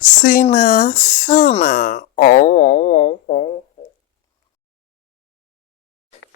Sinasana. Oh.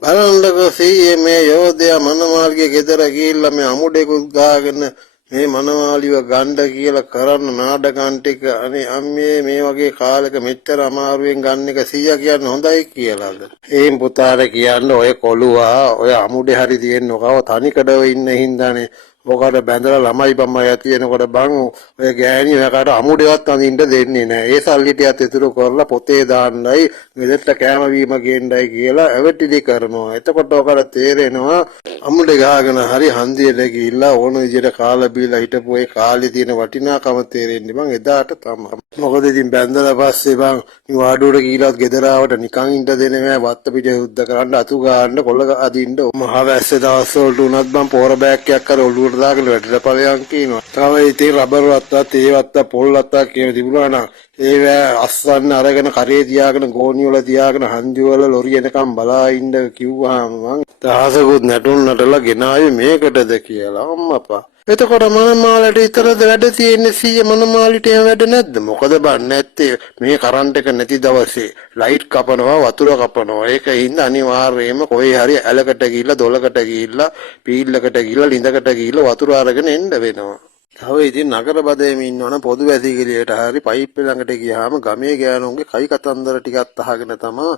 බලන්නකො සීයේ මේ යෝධයා මනමාලිගේ ගෙදර ගිහිල්ලා මේ අමුඩේකුත් ගාගෙන මේ මනමාලිව ගණ්ඩ කියලා කරන්න නාඩගම් ටික අනේ අම්මේ මේ වගේ කාලෙක මෙච්චර අමාරුවෙන් ගන්න එක සීයා කියන්නේ හොඳයි කියලාද? ඒන් පුතාට කියන්න ඔය කොළුවා ඔය අමුඩේ හරි තියෙන්නකව තනිකඩව ඉන්න හින්දානේ මොකද බැඳලා ළමයි බම්මයි ඇති වෙනකොට බං ඔය ගෑණි ඔයාට අමුඩේවත් අඳින්න දෙන්නේ නැහැ. ඒ සල්ලි ටිකත් ඉතුරු කරලා පොතේ දාන්නයි මෙදෙට්ට කෑම වීම ගේන්නයි කියලා ඇවටිලි කරනවා. එතකොට ඔකට තේරෙනවා අමුඩේ ගහගෙන හරි හන්දියට ගිහිල්ලා ඕන විදිහට කාලා බීලා හිටපු ඒ කාලේ තියෙන වටිනාකම තේරෙන්නේ බං එදාට තමයි. මොකද ඉතින් බැඳලා පස්සේ බං වාඩුවට ගිහිලාත් ගෙදර ආවට නිකන් ඉන්න දෙන්නේ නැහැ. වත්ත පිට යුද්ධ කරන්න අතු ගන්න කොල්ල අදින්න මහ වැස්සේ දවස් වලට උනත් බං පෝර බෑග් එකක් අර ඔළුවට දාගෙන වැඩට ඵලයන් කියනවා. තව ඉතින් රබර් වත්තත් ඒ වත්ත පොල් වත්තක් කියන තිබුණා නම් ඒව අස්සන්න අරගෙන කරේ තියාගෙන ගෝණි වල තියාගෙන හන්දි වල ලොරි එනකම් බලා ඉන්න කිව්වහම මං දහසකුත් නැටුම් නටලා ගෙනාවේ මේකටද කියලා අම්මපා. එතකොට මනමාලට විතරද වැඩ තියෙන්නේ සීයේ මනමාලිට එහෙම වැඩ නැද්ද? මොකද බන් නැත්තේ මේ කරන්ට් එක නැති දවසේ ලයිට් කපනවා වතුර කපනවා. ඒකින්ද අනිවාර්යයෙන්ම කොහේ හරි ඇලකට ගිහිල්ලා දොලකට ගිහිල්ලා පීල්ලකට ගිහිල්ලා ලිඳකට ගිහිල්ලා වතුර අරගෙන එන්න වෙනවා. තව ඉතින් නගර බදෙම ඉන්නවනම් පොදු වැසිකිළියට හරි පයිප් ළඟට ගියාම ගමේ ගෑනුන්ගේ කයි කතන්දර ටිකක් අහගෙන තමයි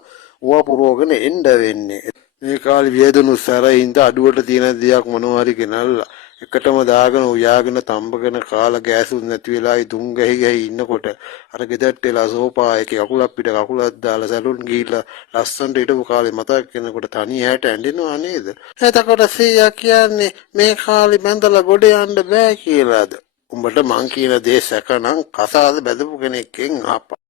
ඌව පුරවගෙන එන්න වෙන්නේ. මේ කාලේ වියදුණු සැරින්ද අඩුවට තියෙන දෙයක් මොනවා හරි ගෙනල්ලා එකටම දාගෙන උයාගෙන තම්බගෙන කාලා ගෑසුත් නැති වෙලාවයි දුම් ගැහි ගැහි ඉන්නකොට අර ගෙදරට එලා සෝපා එකේ කකුලක් පිට කකුලක් දාලා සැලුන් ගිහිල්ලා ලස්සනට හිටපු කාලේ මතක් වෙනකොට තනි හැට ඇඬෙනවා නේද? එතකොට සීයා කියන්නේ මේ කාලේ බඳලා ගොඩ යන්න බෑ කියලාද? උඹට මං කියන දේ සැකනම් කසාද බැදපු කෙනෙක්ගෙන් අහපන්.